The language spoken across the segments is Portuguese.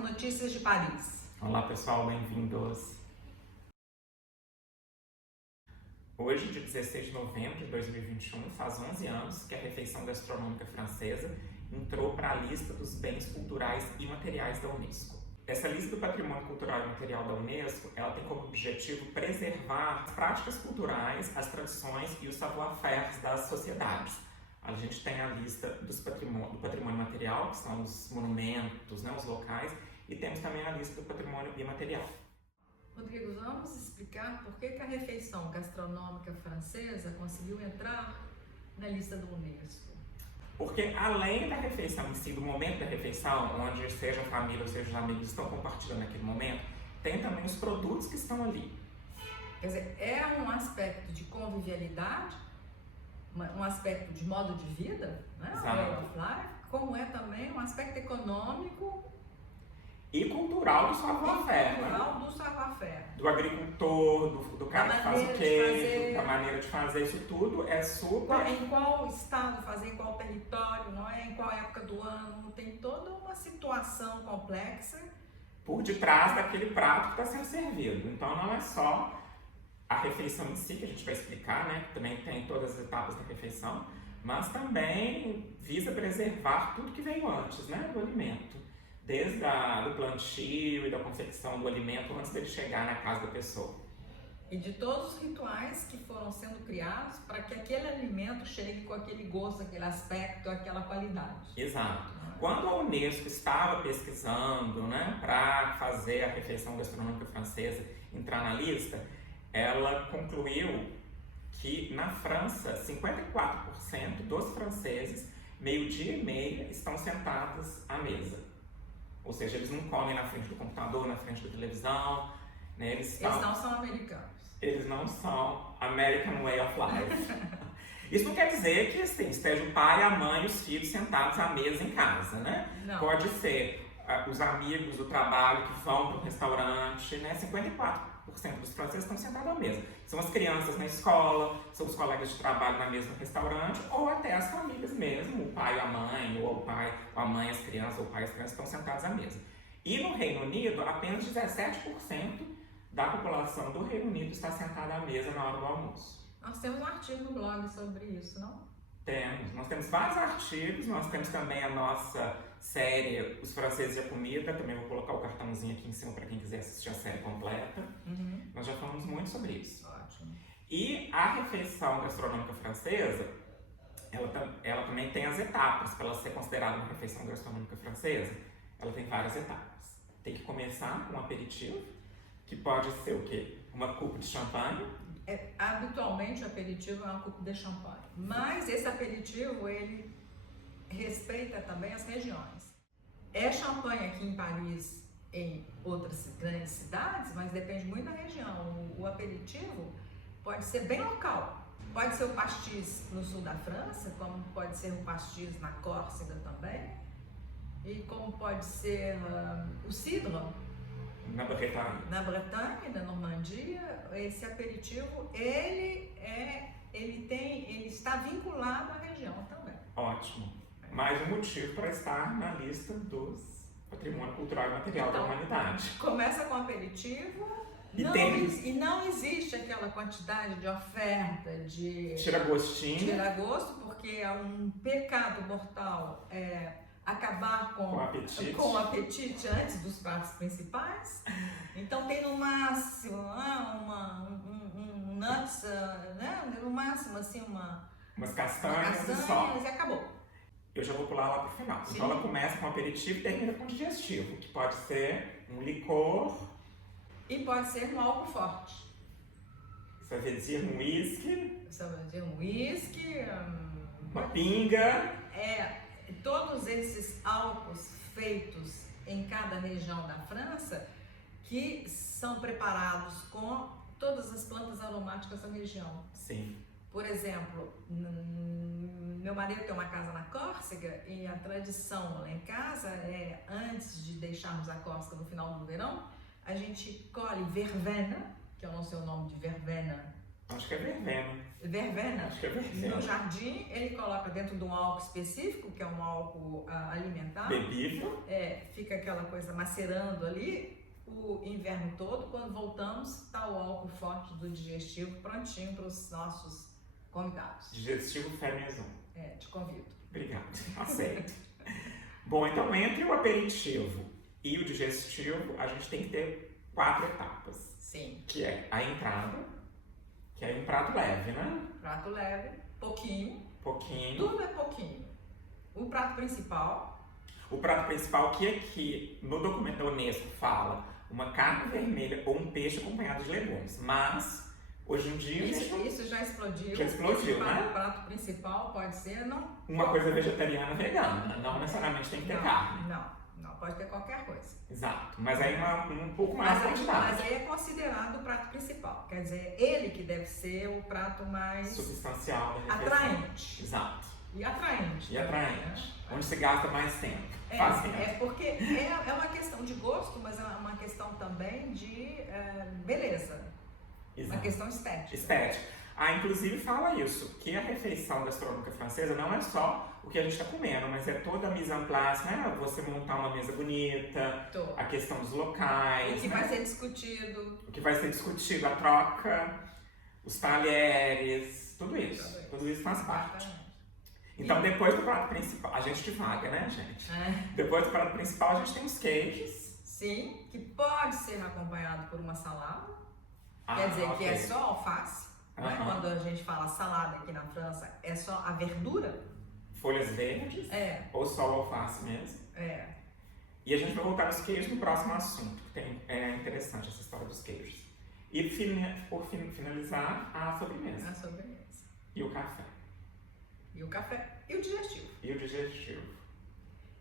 Notícias de Paris. Olá pessoal, bem-vindos. Hoje, dia 16 de novembro de 2021, faz 11 anos que a refeição gastronômica francesa entrou para a lista dos bens culturais imateriais da Unesco. Essa lista do patrimônio cultural e imaterial da Unesco, ela tem como objetivo preservar as práticas culturais, as tradições e os savoir-faire das sociedades. A gente tem a lista do patrimônio material, que são os monumentos, os locais, e temos também a lista do patrimônio imaterial. Rodrigo, vamos explicar por que a refeição gastronômica francesa conseguiu entrar na lista do Unesco. Porque além da refeição em si, do momento da refeição, onde seja a família ou seja os amigos estão compartilhando naquele momento, tem também os produtos que estão ali. Quer dizer, é um aspecto de convivialidade, um aspecto de modo de vida, né? Way of life, como é também um aspecto econômico e cultural do savoir-faire, do agricultor, do cara que faz o queijo, da maneira de fazer, isso tudo é super... Em qual estado fazer, em qual território, não é? Em qual época do ano, tem toda uma situação complexa por detrás daquele prato que está sendo servido. Então não é só a refeição em si, que a gente vai explicar, né? Que também tem todas as etapas da refeição, mas também visa preservar tudo que veio antes, né? Do alimento. Desde do plantio e da confecção do alimento antes dele chegar na casa da pessoa. E de todos os rituais que foram sendo criados para que aquele alimento chegue com aquele gosto, aquele aspecto, aquela qualidade. Exato. Quando a Unesco estava pesquisando, né, para fazer a refeição gastronômica francesa entrar na lista, ela concluiu que na França, 54% dos franceses, meio-dia e meia, estão sentados à mesa. Ou seja, eles não comem na frente do computador, na frente da televisão, né? Eles não são americanos. Eles não são American Way of Life. Isso não quer dizer que assim, esteja o pai, a mãe e os filhos sentados à mesa em casa, né? Não. Pode ser os amigos do trabalho que vão para o restaurante, né? 54% dos franceses estão sentados à mesa. São as crianças na escola, são os colegas de trabalho na mesa no restaurante, ou até as famílias mesmo, o pai e a mãe, ou o pai, a mãe, as crianças, ou o pai e as crianças estão sentados à mesa. E no Reino Unido, apenas 17% da população do Reino Unido está sentada à mesa na hora do almoço. Nós temos um artigo no blog sobre isso, não? Nós temos vários artigos, nós temos também a nossa série Os Franceses e a Comida, também vou colocar o cartãozinho aqui em cima para quem quiser assistir a série completa. Nós já falamos muito sobre isso. Ótimo. E a refeição gastronômica francesa, ela também tem as etapas, para ela ser considerada uma refeição gastronômica francesa, ela tem várias etapas. Tem que começar com um aperitivo, que pode ser o quê? Uma coupe de champanhe. Habitualmente o aperitivo é uma coupe de champanhe, mas esse aperitivo ele respeita também as regiões. É champanhe aqui em Paris, em outras grandes cidades, mas depende muito da região. O aperitivo pode ser bem local. Pode ser o pastis no sul da França, como pode ser o pastis na Córcega também, e como pode ser o cidre na Bretanha. Na Bretanha, na Normandia. Esse aperitivo ele está vinculado à região também. Ótimo. Mais um motivo para estar na lista dos patrimônio cultural e material da humanidade. Começa com aperitivo e não existe aquela quantidade de oferta, de tira-gosto, porque é um pecado mortal acabar com o apetite antes dos pratos principais. Então tem no máximo nuts, né? No máximo assim umas castanhas e acabou. Eu já vou pular lá pro final. Sim. Então ela começa com aperitivo e termina com digestivo, que pode ser um licor e pode ser um álcool forte. Isso vai dizer um whisky. Uma pinga. Todos esses álcools feitos em cada região da França que são preparados com todas as plantas aromáticas da região. Sim. Por exemplo, meu marido tem uma casa na Córcega e a tradição lá em casa é, antes de deixarmos a Córcega no final do verão, a gente colhe vervena, que eu não sei o nome de vervena Acho que é verbena. Vervena. Acho que é verbena. No jardim, ele coloca dentro de um álcool específico, que é um álcool alimentar. Bebível. Fica aquela coisa macerando ali o inverno todo. Quando voltamos, está o álcool forte do digestivo prontinho para os nossos convidados. Digestivo Fé Maison. Te convido. Obrigado, aceito. Bom, então entre o aperitivo e o digestivo, a gente tem que ter 4 etapas. Sim. Que é a entrada, que é um prato leve, né? Prato leve, pouquinho. Pouquinho. Tudo é pouquinho. O prato principal. O prato principal que aqui no documento da Unesco fala uma carne vermelha ou um peixe acompanhado de legumes, mas hoje em dia isso já explodiu. Já explodiu, né? O prato principal pode ser uma coisa vegetariana vegana, não necessariamente tem que ter carne. Não, pode ter qualquer coisa. Exato, mas aí um pouco mais quantidade. Mas aí é considerado o prato principal, quer dizer, ele que deve ser o prato mais substancial da refeição. Atraente. Exato. E atraente. E atraente. Onde se gasta mais tempo. Porque é uma questão de gosto, mas é uma questão também de beleza. Exato. Uma questão estética. Estética. Inclusive fala isso, que a refeição gastronômica francesa não é só o que a gente está comendo, mas é toda a mise en place, né? Você montar uma mesa bonita, a questão dos locais. O que vai ser discutido. O que vai ser discutido, a troca, os talheres, tudo isso. Tudo isso faz parte. Então, depois do prato principal, a gente divaga, né, gente? Depois do prato principal, a gente tem os queijos. Sim, que pode ser acompanhado por uma salada. Quer dizer, que é só alface. Né? Quando a gente fala salada aqui na França, é só a verdura. Folhas verdes. Ou só o alface mesmo. E a gente vai voltar aos queijos no próximo assunto, que é interessante essa história dos queijos. E por finalizar, a sobremesa. A sobremesa. E o café. E o café. E o digestivo. E o digestivo.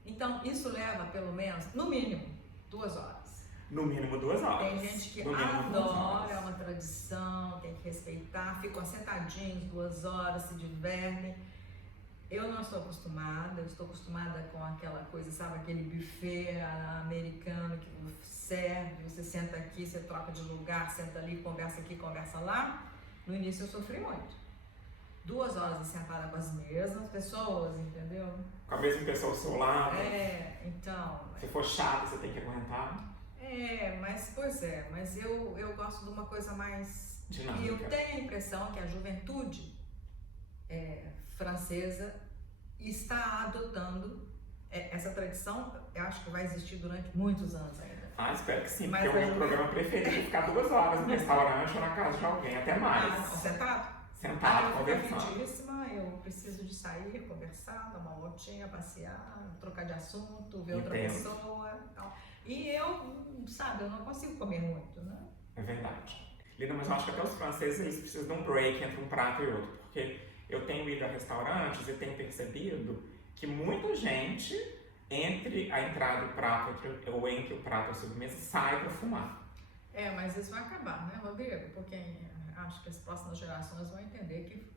Então, isso leva pelo menos, no mínimo, 2 horas. No mínimo 2 horas. Tem gente que adora, é uma tradição, tem que respeitar, ficam sentadinhos 2 horas, se divertem. Eu não estou acostumada, eu estou acostumada com aquela coisa, sabe, aquele buffet americano que serve, você senta aqui, você troca de lugar, senta ali, conversa aqui, conversa lá. No início eu sofri muito. 2 horas sentada com as mesmas pessoas, entendeu? Com a mesma pessoa ao seu lado. Então... Se for chato, você tem que aguentar. Mas eu gosto de uma coisa mais dinâmica. E eu tenho a impressão que a juventude francesa está adotando essa tradição. Eu acho que vai existir durante muitos anos ainda. Espero que sim, mas porque é o meu programa preferido é ficar 2 horas no restaurante ou na casa de alguém, até mais. Sentado, conversando. Eu preciso de sair, conversar, dar uma voltinha, passear, trocar de assunto, ver outra pessoa e tal. E eu não consigo comer muito, né? É verdade. Lina, mas eu acho que até os franceses eles precisam de um break entre um prato e outro, porque eu tenho ido a restaurantes e tenho percebido que muita gente, entre a entrada e o prato, ou entre o prato e a sobremesa, sai para fumar. Mas isso vai acabar, né, Rodrigo? Porque acho que as próximas gerações vão entender que...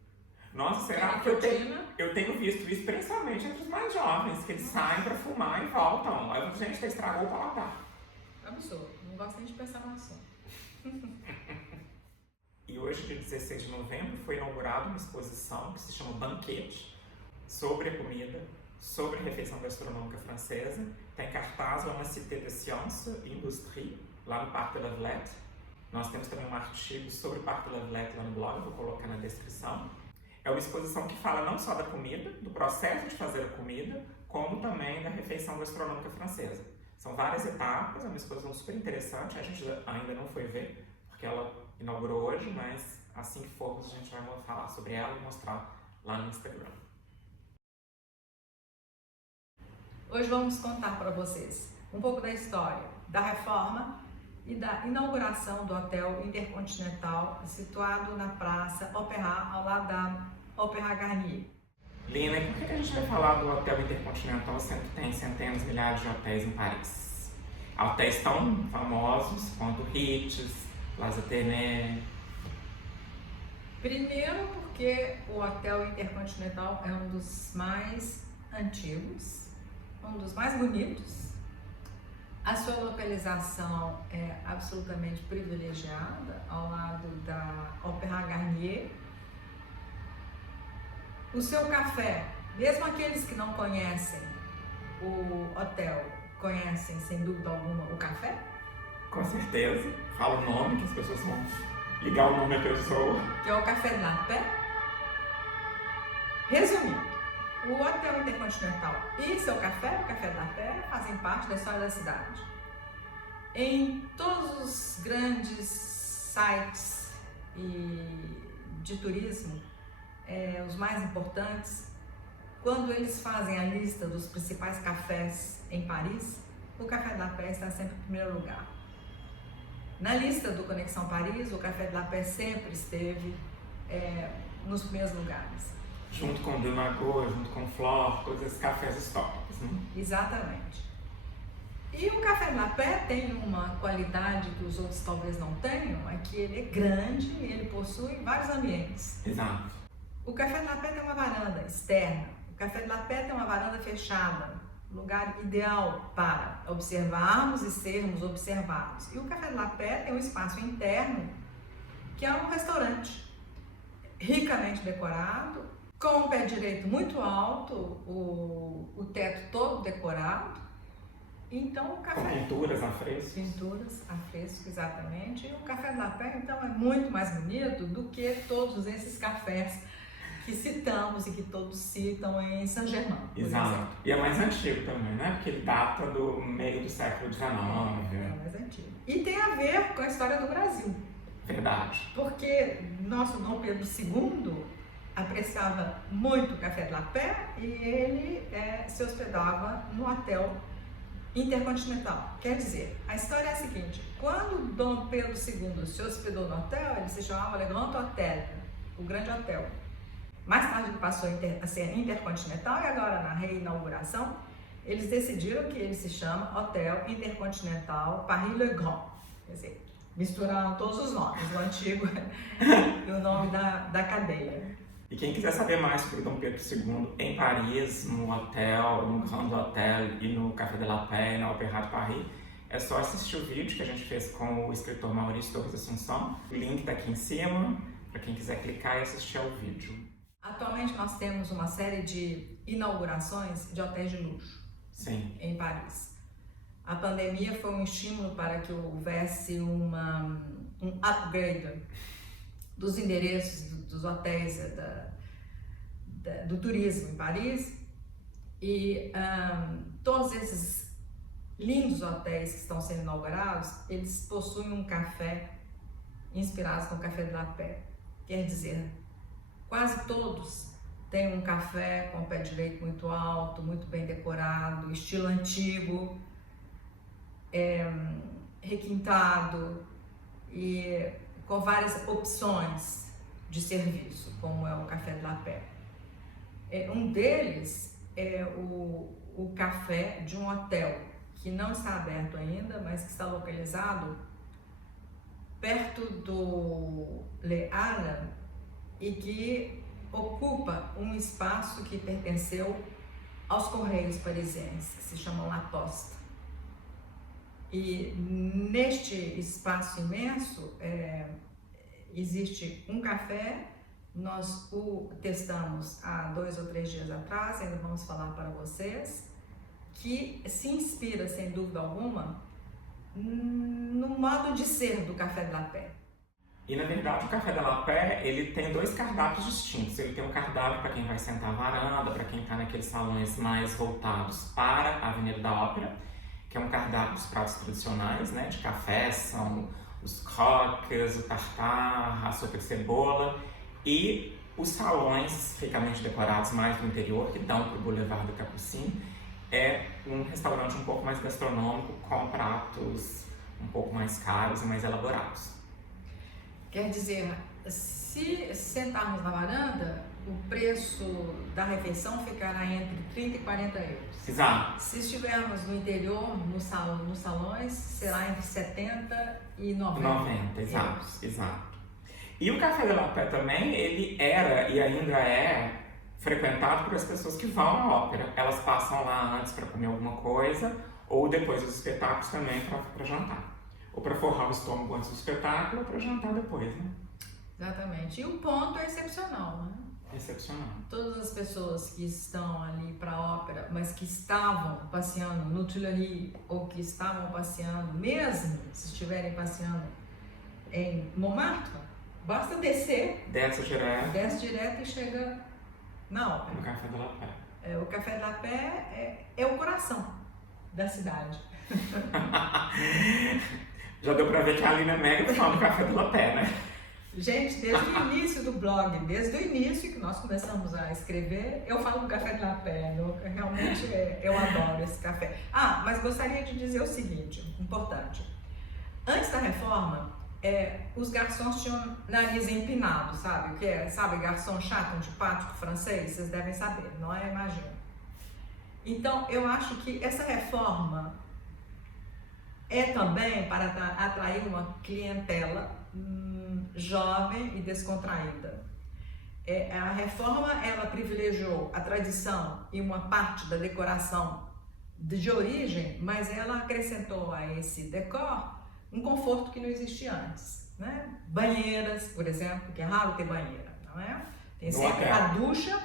Nossa, será que eu tenho visto isso principalmente entre os mais jovens, que eles saem para fumar e voltam. Aí a gente estragou o paladar. Absurdo, não gosto nem de pensar no assunto. E hoje, dia 16 de novembro, foi inaugurada uma exposição que se chama Banquete, sobre a comida, sobre a refeição gastronômica francesa. Está em cartaz lá na Cité des Sciences et Industrie, lá no Parc de la Villette. Nós temos também um artigo sobre o Parc de la Villette lá no blog, vou colocar na descrição. É uma exposição que fala não só da comida, do processo de fazer a comida, como também da refeição gastronômica francesa. São várias etapas, é uma exposição super interessante, a gente ainda não foi ver, porque ela inaugurou hoje, mas assim que formos a gente vai falar sobre ela e mostrar lá no Instagram. Hoje vamos contar para vocês um pouco da história da reforma e da inauguração do Hotel Intercontinental, situado na Praça Opéra, ao lado da Opéra Garnier. Lina, e por que a gente vai falar do Hotel Intercontinental, sendo que tem centenas, milhares de hotéis em Paris? Hotéis tão famosos quanto Ritz, Plaza Athénée. Primeiro porque o Hotel Intercontinental é um dos mais antigos, um dos mais bonitos A sua localização é absolutamente privilegiada, ao lado da Opéra Garnier. O seu café, mesmo aqueles que não conhecem o hotel, conhecem sem dúvida alguma o café? Com certeza. Fala o nome, que as pessoas vão ligar o nome à pessoa. Que é o Café de la Paix. Resumindo, o Hotel Intercontinental e seu café, o Café de la Paix, fazem parte da história da cidade. Em todos os grandes sites de turismo, os mais importantes, quando eles fazem a lista dos principais cafés em Paris, o Café de la Paix está sempre em primeiro lugar. Na lista do Conexão Paris, o Café de la Paix sempre esteve nos primeiros lugares. Junto com o De Margot, junto com o Flore, todos esses cafés históricos, né? Exatamente. E o Café de la Paix tem uma qualidade que os outros talvez não tenham, é que ele é grande e ele possui vários ambientes. Exato. O Café de la Paix tem uma varanda externa, o Café de la Paix tem uma varanda fechada, lugar ideal para observarmos e sermos observados. E o Café de la Paix tem um espaço interno, que é um restaurante, ricamente decorado, com o pé direito muito alto, o teto todo decorado. Então o café... Com pinturas a fresco. Pinturas a fresco, exatamente. E o Café de la Paix, então, é muito mais bonito do que todos esses cafés que citamos e que todos citam em Saint-Germain. Exato. E é mais antigo também, né? Porque ele data do meio do século XIX. É mais antigo. E tem a ver com a história do Brasil. Verdade. Porque nosso Dom Pedro II apreciava muito o Café de la Paix e ele se hospedava no Hotel Intercontinental. Quer dizer, a história é a seguinte: quando Dom Pedro II se hospedou no hotel, ele se chamava Le Grand Hotel, o Grande Hotel. Mais tarde ele passou a ser Intercontinental e agora na reinauguração eles decidiram que ele se chama Hotel Intercontinental Paris Le Grand. Quer dizer, misturaram todos os nomes, o antigo e o nome da cadeia. E quem quiser saber mais sobre Dom Pedro II em Paris, no hotel, no Grand Hotel e no Café de la Paix, na Opéra de Paris, é só assistir o vídeo que a gente fez com o escritor Maurício Torres Assunção. O link está aqui em cima, para quem quiser clicar e assistir ao vídeo. Atualmente nós temos uma série de inaugurações de hotéis de luxo. Sim. Em Paris. A pandemia foi um estímulo para que houvesse um upgrade dos endereços dos hotéis do turismo em Paris e todos esses lindos hotéis que estão sendo inaugurados, eles possuem um café inspirado no Café de la Paix. Quer dizer, quase todos têm um café com o pé direito muito alto, muito bem decorado, estilo antigo, requintado e com várias opções de serviço, como é o Café de la Paix. Um deles é o café de um hotel que não está aberto ainda, mas que está localizado perto do Le Havre e que ocupa um espaço que pertenceu aos Correios parisienses, que se chamam La Poste. E neste espaço imenso existe um café, nós o testamos há 2 ou 3 dias atrás, ainda vamos falar para vocês, que se inspira, sem dúvida alguma, no modo de ser do Café de la Paix. E na verdade o Café de la Paix, ele tem 2 cardápios distintos. Ele tem um cardápio para quem vai sentar à varanda, para quem está naqueles salões mais voltados para a Avenida da Ópera, que é um cardápio dos pratos tradicionais, né, de café, são os croques, o tartar, a sopa de cebola, e os salões ricamente decorados mais do interior, que dão para o Boulevard do Capucines, é um restaurante um pouco mais gastronômico, com pratos um pouco mais caros e mais elaborados. Quer dizer, se sentarmos na varanda, o preço da refeição ficará entre 30 e 40 euros. Exato. Se estivermos no interior, nos salões, será entre 70 e 90 exato, exato. E o Café de la Paix também, ele era e ainda é frequentado por as pessoas que vão à ópera. Elas passam lá antes para comer alguma coisa ou depois dos espetáculos também para jantar. Ou para forrar o estômago antes do espetáculo, ou para jantar depois, né? Exatamente. E o ponto é excepcional, né? Excepcional. Todas as pessoas que estão ali para a ópera, mas que estavam passeando no Tuileries ou que estavam passeando, mesmo se estiverem passeando em Montmartre, basta descer, Desce direto e chega na ópera. no Café de la Paix. O Café de la Paix é o coração da cidade. Já deu pra ver que a Aline é mega fã do Café de la Paix, né? Gente, desde o início do blog, desde o início que nós começamos a escrever, eu falo do Café de la Paix. Realmente eu adoro esse café. Mas gostaria de dizer o seguinte, importante. Antes da reforma, os garçons tinham nariz empinado, sabe? O que é? Sabe, garçom chato, antipático, francês? Vocês devem saber, não é? Imagina. Então, eu acho que essa reforma é também para atrair uma clientela jovem e descontraída. A reforma, ela privilegiou a tradição e uma parte da decoração de origem, mas ela acrescentou a esse decor um conforto que não existia antes, né? Banheiras, por exemplo, que é raro ter banheira, não é? Tem sempre a ducha,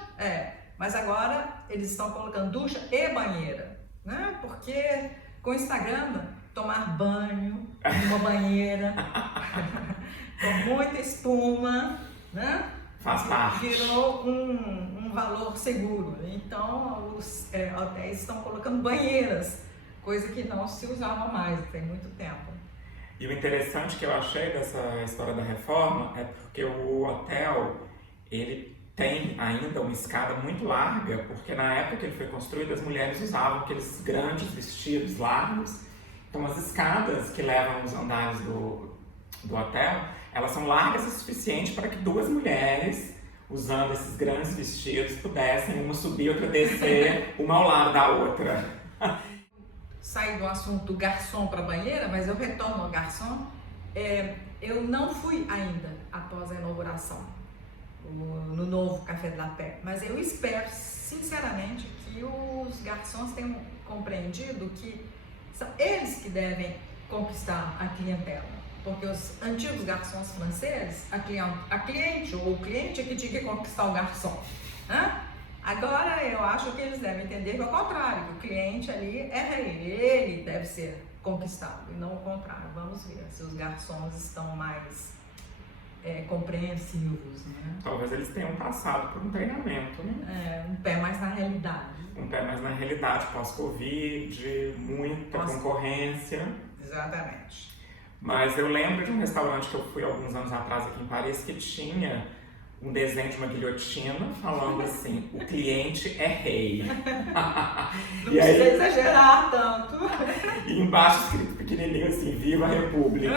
mas agora eles estão colocando ducha e banheira, né? Porque com o Instagram, tomar banho numa banheira com muita espuma, né? Faz parte. Virou um valor seguro. Então, os hotéis estão colocando banheiras, coisa que não se usava mais, tem muito tempo. E o interessante que eu achei dessa história da reforma é porque o hotel, ele tem ainda uma escada muito larga, porque na época que ele foi construído, as mulheres usavam aqueles grandes vestidos largos. Então, as escadas que levam os andares do hotel, elas são largas o suficiente para que duas mulheres, usando esses grandes vestidos, pudessem uma subir e outra descer, uma ao lado da outra. Saí do assunto do garçom para a banheira, mas eu retorno ao garçom. Eu não fui ainda após a inauguração no novo Café de la Paix, mas eu espero sinceramente que os garçons tenham compreendido que são eles que devem conquistar a clientela, porque os antigos garçons franceses, a cliente ou o cliente é que tinha que conquistar o garçom, né? Agora eu acho que eles devem entender que é o contrário, que o cliente ali é rei, ele deve ser conquistado e não o contrário. Vamos ver se os garçons estão mais compreensivos, né? Talvez eles tenham passado por um treinamento, né? Um pé mais na realidade. Um pé mais na realidade, pós-Covid, muita concorrência. Exatamente. Mas eu lembro de um restaurante que eu fui alguns anos atrás aqui em Paris que tinha um desenho de uma guilhotina falando assim, o cliente é rei. Não precisa exagerar tanto. E embaixo escrito pequenininho assim, Viva a República.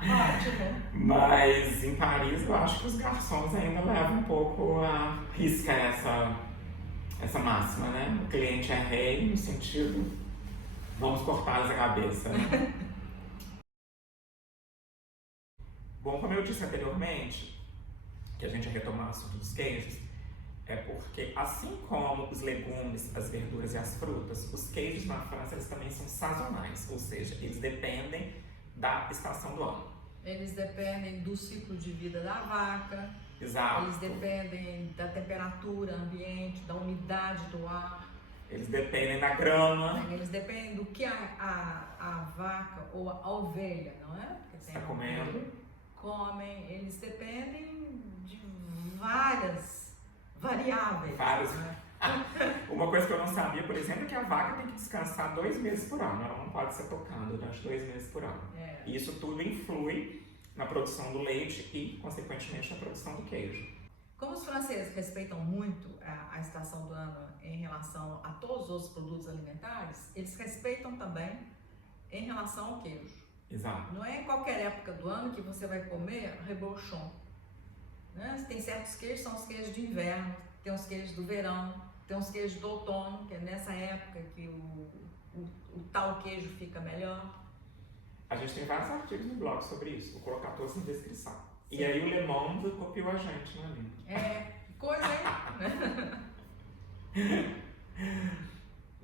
Ótimo. Mas em Paris eu acho que os garçons ainda levam um pouco a risca essa máxima, né? O cliente é rei no sentido, vamos cortar-lhes a cabeça, né? Bom, como eu disse anteriormente, que a gente ia retomar o assunto dos queijos, é porque assim como os legumes, as verduras e as frutas, os queijos na França eles também são sazonais, ou seja, eles dependem da estação do ano. Eles dependem do ciclo de vida da vaca. Exato. Eles dependem da temperatura ambiente, da umidade do ar. Eles dependem da grama. Eles dependem do que a vaca ou a ovelha, não é? Está comendo. Comem. Eles dependem de várias variáveis. Né? Uma coisa que eu não sabia, por exemplo, é que a vaca tem que descansar 2 meses por ano. Ela não pode ser tocada durante 2 meses por ano. E isso tudo influi na produção do leite e, consequentemente, na produção do queijo. Como os franceses respeitam muito a estação do ano em relação a todos os outros produtos alimentares, eles respeitam também em relação ao queijo. Exato. Não é em qualquer época do ano que você vai comer rebauchon. Né? Tem certos queijos, são os queijos de inverno, tem os queijos do verão, tem os queijos do outono, que é nessa época que o tal queijo fica melhor. A gente tem vários artigos no blog sobre isso, vou colocar todos na descrição. Sim. E aí o Le Monde copiou a gente, não é mesmo? Que coisa, hein?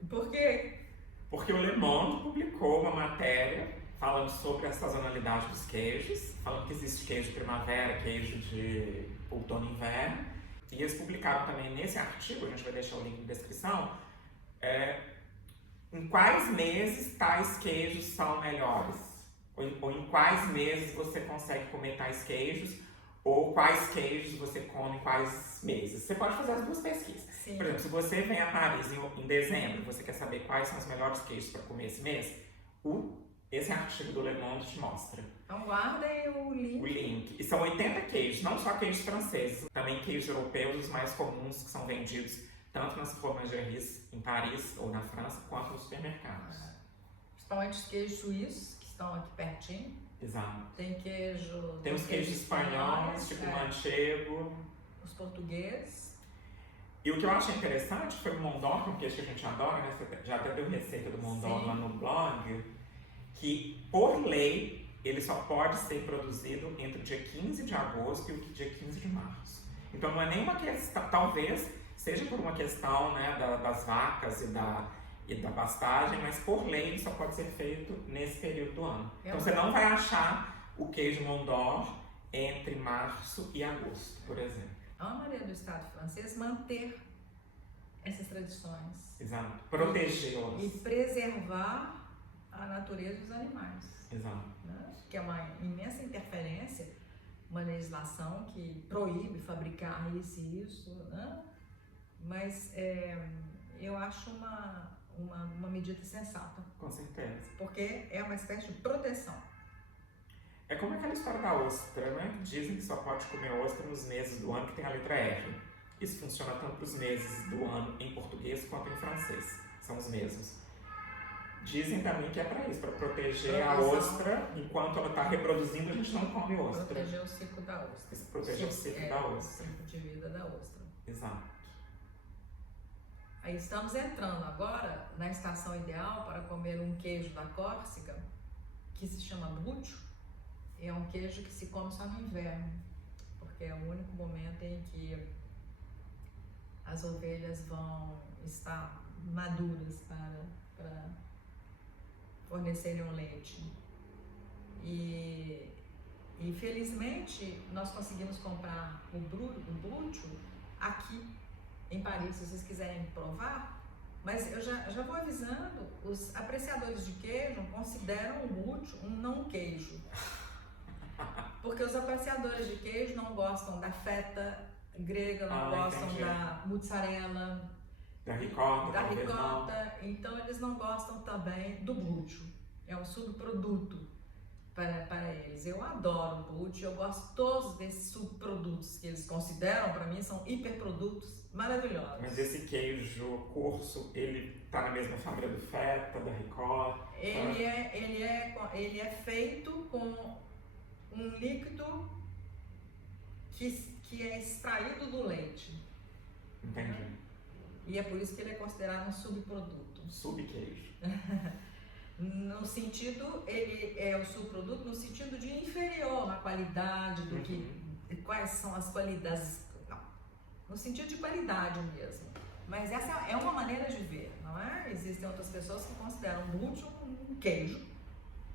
Por quê? Porque porque o Le Monde publicou uma matéria falando sobre a sazonalidade dos queijos, falando que existe queijo de primavera, queijo de outono e inverno. E eles publicaram também nesse artigo, a gente vai deixar o link na descrição, em quais meses tais queijos são melhores. Ou em quais meses você consegue comer tais queijos, ou quais queijos você come em quais meses. Você pode fazer as duas pesquisas. Sim. Por exemplo, se você vem a Paris em dezembro, você quer saber quais são os melhores queijos para comer esse mês, esse artigo do Le Monde te mostra. Então guardem o link. O link. E são 80 queijos, não só queijos franceses, também queijos europeus, os mais comuns que são vendidos tanto nas fromageries em Paris ou na França, quanto nos supermercados. Principalmente os queijos suíços, que estão aqui pertinho. Exato. Tem queijo... Tem os queijos espanhóis, tipo manchego. Os portugueses. E o que eu achei interessante foi o Mont d'Or, que é um queijo que a gente adora, né? Você já até deu receita do Mont d'Or lá no blog, que por lei ele só pode ser produzido entre o dia 15 de agosto e o dia 15 de março. Então não é nenhuma questão, talvez seja por uma questão, né, das vacas e da pastagem, mas por lei ele só pode ser feito nesse período do ano. Então você não vai achar o queijo Mont d'Or entre março e agosto, por exemplo. A maneira do Estado francês manter essas tradições. Exato. Protegê-las. E preservar a natureza dos animais. Exato. Né? Que é uma imensa interferência, uma legislação que proíbe fabricar isso e isso, né? Mas eu acho uma medida sensata. Com certeza. Porque é uma espécie de proteção. É como aquela história da ostra, né? Dizem que só pode comer ostra nos meses do ano que tem a letra R. Isso funciona tanto para os meses do ano em português quanto em francês. São os mesmos. Dizem também que é para isso, para proteger a ostra, enquanto ela está reproduzindo, a gente não come ostra. Proteger o ciclo da ostra. Proteger o ciclo da ostra. O ciclo de vida da ostra. Exato. Aí estamos entrando agora na estação ideal para comer um queijo da Córcega, que se chama Brucho. É um queijo que se come só no inverno, porque é o único momento em que as ovelhas vão estar maduras para fornecerem um leite. E felizmente nós conseguimos comprar o Brucho aqui em Paris, se vocês quiserem provar. Mas eu já vou avisando, os apreciadores de queijo consideram o Brucho um não queijo. Porque os apreciadores de queijo não gostam da feta grega, não gostam da mussarela, da ricota, então eles não gostam também do Brucho. É um subproduto para eles. Eu adoro o Brucho, eu gosto de todos desses subprodutos que eles consideram, para mim, são hiperprodutos maravilhosos. Mas esse queijo curso, ele está na mesma família do feta, da ricota? Ele é feito com um líquido que é extraído do leite. Entendi. E é por isso que ele é considerado um subproduto. Subqueijo. No sentido, ele é o subproduto no sentido de inferior na qualidade do que, quais são as qualidades, não, no sentido de qualidade mesmo. Mas essa é uma maneira de ver, não é? Existem outras pessoas que consideram Brucho um queijo,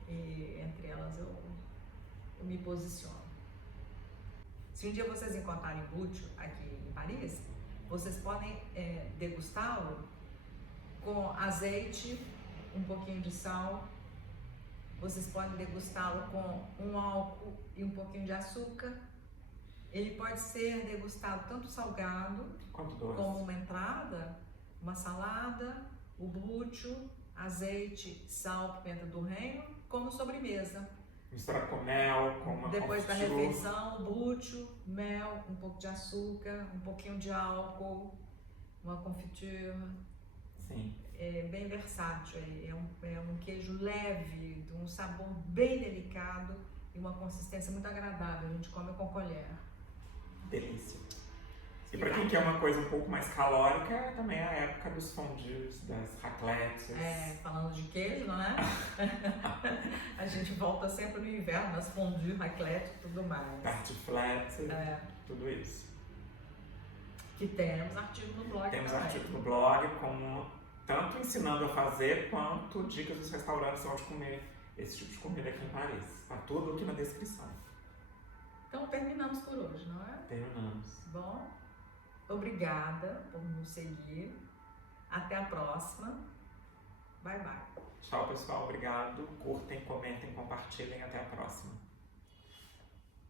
e entre elas eu me posiciono. Se um dia vocês encontrarem Brucho aqui em Paris, vocês podem degustá-lo com azeite, um pouquinho de sal. Vocês podem degustá-lo com um álcool e um pouquinho de açúcar. Ele pode ser degustado tanto salgado como uma entrada, uma salada, o Brucho, azeite, sal, pimenta do reino, como sobremesa. Misturar com mel, com uma Depois da confiture. refeição, Brucho, mel, um pouco de açúcar, um pouquinho de álcool, uma confiture. Sim. É bem versátil, é um queijo leve, de um sabor bem delicado e uma consistência muito agradável. A gente come com colher. Delícia. E para quem quer uma coisa um pouco mais calórica, também é a época dos fondues, das raclettes. Falando de queijo, não é? A gente volta sempre no inverno, nas fondues, raclette e tudo mais. Tartiflette, tudo isso. Que temos artigo no blog Temos também. artigo no blog com tanto ensinando a fazer, quanto dicas dos restaurantes onde comer esse tipo de comida aqui em Paris. Tá tudo aqui na descrição. Então terminamos por hoje, não é? Terminamos. Bom, obrigada por nos seguir. Até a próxima. Bye, bye. Tchau, pessoal. Obrigado. Curtem, comentem, compartilhem. Até a próxima.